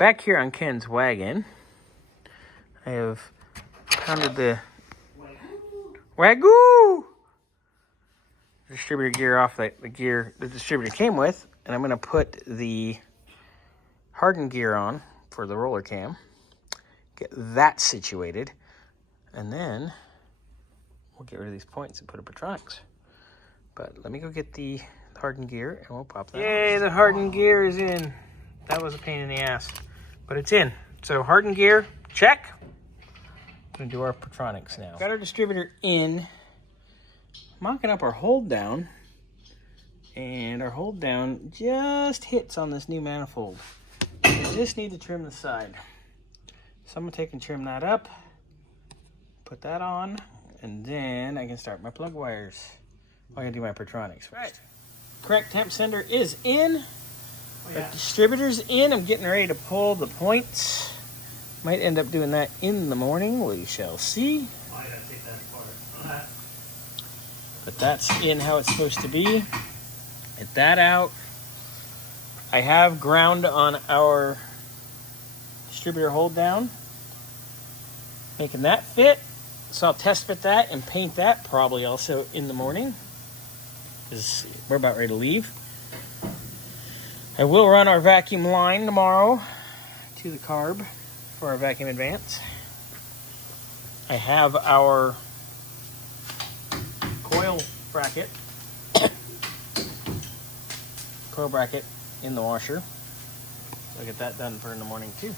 back here on Ken's wagon, I have pounded the Wagyu distributor gear off the gear the distributor came with, and I'm going to put the hardened gear on for the roller cam, get that situated, and then we'll get rid of these points and put up Patronics. But let me go get the hardened gear and we'll pop that on. Yay, the hardened gear is in. That was a pain in the ass, but it's in. So hardened gear, check. We're gonna do our Patronics now. Got our distributor in, mocking up our hold down, and our hold down just hits on this new manifold. We just need to trim the side. So I'm gonna take and trim that up, put that on, and then I can start my plug wires. I gotta do my Patronics first. Right. Correct temp sender is in. The distributor's in. I'm getting ready to pull the points. Might end up doing that in the morning. We shall see. I gotta take that apart. But that's in how it's supposed to be. Get that out. I have ground on our distributor hold down, making that fit. So I'll test fit that and paint that probably also in the morning, because we're about ready to leave. I will run our vacuum line tomorrow to the carb for our vacuum advance. I have our coil bracket in the washer. I'll get that done for in the morning too.